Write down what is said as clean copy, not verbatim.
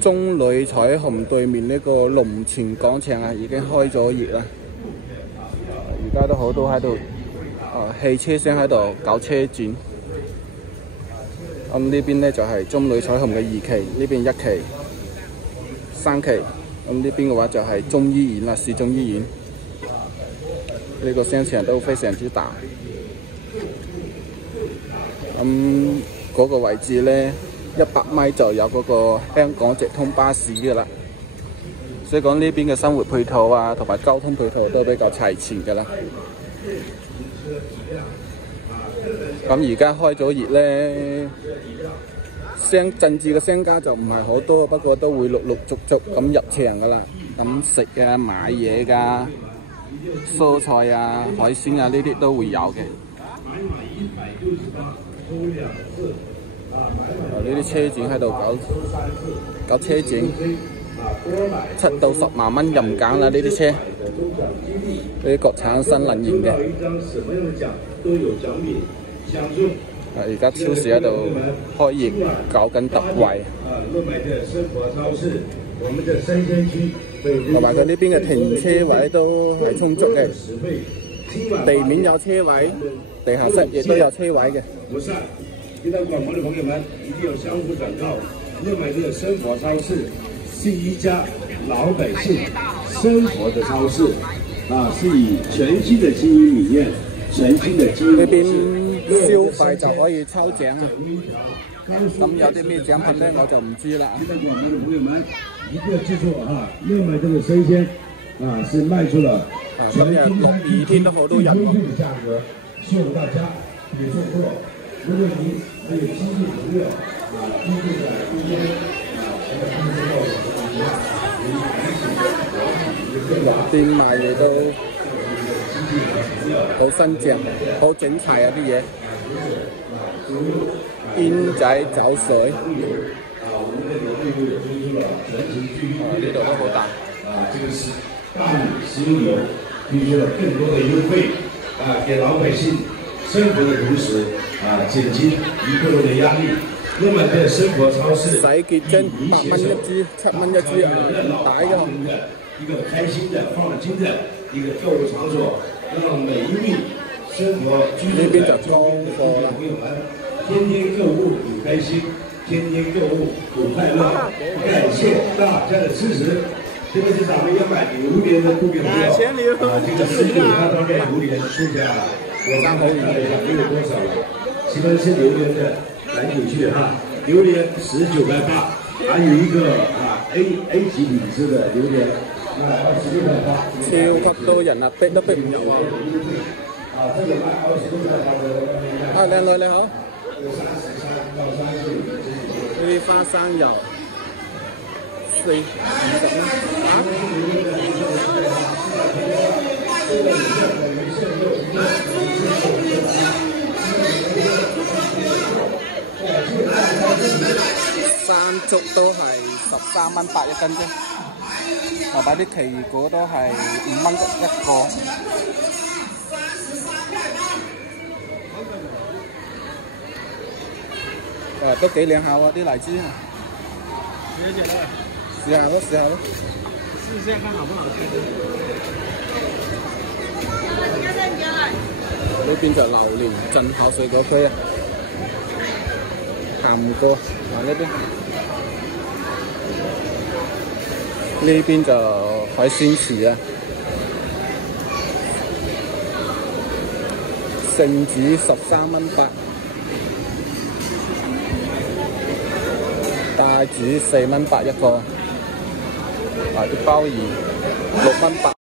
中旅彩虹對面呢個龍泉廣場啊，已經開咗業啦。而家都好多喺度，汽車聲喺度搞車展。咁呢邊呢就係中旅彩虹嘅2期，呢邊1期、3期。咁呢邊嘅話就係中醫院啦，市中醫院。呢個商場都非常之大。嗰個位置呢，100米就有嗰個香港直通巴士嘅啦。所以講呢邊嘅生活配套啊，同埋交通配套都比較齊全嘅啦。咁而家開咗業呢，鎮子嘅商家就唔係好多，不過都會陸陸續續咁入場噶啦。咁食啊、買嘢㗎、蔬菜啊、海鮮啊呢啲都會有嘅。呢啲車展喺度搞車展，7到10萬蚊任揀啦！呢啲車，呢啲國產新能源嘅。而家超市喺度開業，搞緊特惠。同埋佢呢邊嘅停車位都係充足嘅，地面有車位，地下室亦都有車位嘅。聽到廣播的朋友們一定要相互轉告，樂買這個生活超市是一家老百姓生活的超市，是以全新的經營理念、全新的經營模式。呢邊消費就可以抽獎啊！咁有啲咩獎品呢？我就唔知啦。聽到廣播的朋友們一定要記住樂買這個生鮮是賣出了今日6、2天都好多人喎。價格，希望大家別錯過。如果你還有親戚朋友居住在中間6店賣嘢都好新淨，好整齊啊啲嘢，煙仔酒水，呢度都好大。這個是大米、食用油提出了更多的優惠給老百姓生活的同時減輕一個人的壓力。樂買的生活超市，洗潔精8蚊一支，7蚊一支啊，大嘅。一個開心的、放心的一個購物場所，讓每一位生活居住在中間的朋友們，天天購物很開心，天天購物很快樂。感謝大家的支持。這個是咱們要買榴蓮的顧客朋友這個19大刀的榴蓮出價，我剛才看了一下，沒有多少了。喜歡吃榴蓮的趕緊去榴蓮19.8，還有一個A 級品質的榴蓮，26.8。超級多人啊，逼都逼唔入啊！靚女你好，呢啲花生油4、50山竹都係13蚊8一斤啫，同埋啲奇異果都係5蚊一個。都幾靚下喎啲荔枝。試下咯，試下咯。試一下看好不好吃。呢邊就榴蓮進口水果區啊，行唔過呢邊。呢邊就海鮮池啊，聖子13蚊8，帶子4蚊8一個，啲鮑魚6蚊8。